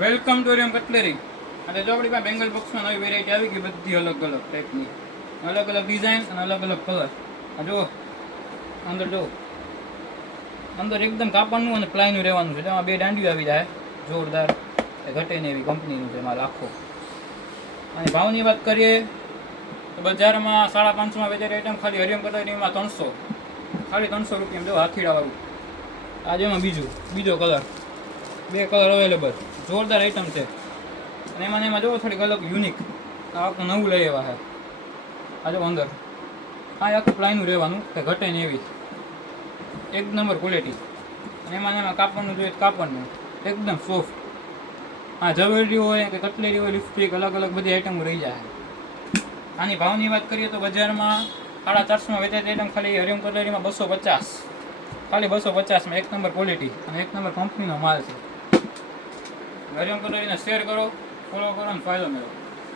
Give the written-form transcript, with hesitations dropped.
Welcome to એરિયમ cutlery. અને જો આપણી પાસે બેંગલ બોક્સમાં નવી વેરાયટી આવી ગઈ, બધી અલગ અલગ ટાઈપની, અલગ અલગ ડિઝાઇન અને અલગ અલગ કલર. આ જુઓ અંદર, જો અંદર એકદમ કાપડનું અને પ્લાયનું રહેવાનું છે. તેમાં બે દાંડીઓ આવી જાય, જોરદાર, એ ઘટે ને એવી કંપનીનું છે માલ આખો. અને ભાવની વાત કરીએ તો બજારમાં 550 વેચાતી આઈટમ ખાલી હરિયમ કટલેરીમાં 300, ખાલી 300 રૂપિયા. જો હાથીડાવાળું આજે એમાં બીજો કલર, બે કલર અવેલેબલ, જોરદાર આઈટમ છે. અને એમાં જોવો થોડીક અલગ યુનિક, આ આખું નવું લઈ આવ્યા છે. આ જો અંદર આ આખું પ્લાયનું રહેવાનું, કે ઘટે ને એવી એક નંબર ક્વોલિટી. અને એમાં કાપડનું જોઈએ કાપડનું એકદમ સોફ્ટ. આ જવેલરી હોય કે કટલેરી હોય, લિપસ્ટિક, અલગ અલગ બધી આઈટમો રહી જાય. આની ભાવની વાત કરીએ તો બજારમાં 450 વેચાતી આઈટમ ખાલી હરિયમ કટલેરીમાં 250, ખાલી 250માં એક નંબર ક્વોલિટી અને એક નંબર કંપનીનો માલ છે. હરિયમ કટલેરીને શેર કરો, ફોલો કરો અને ફાયદો મેળવો.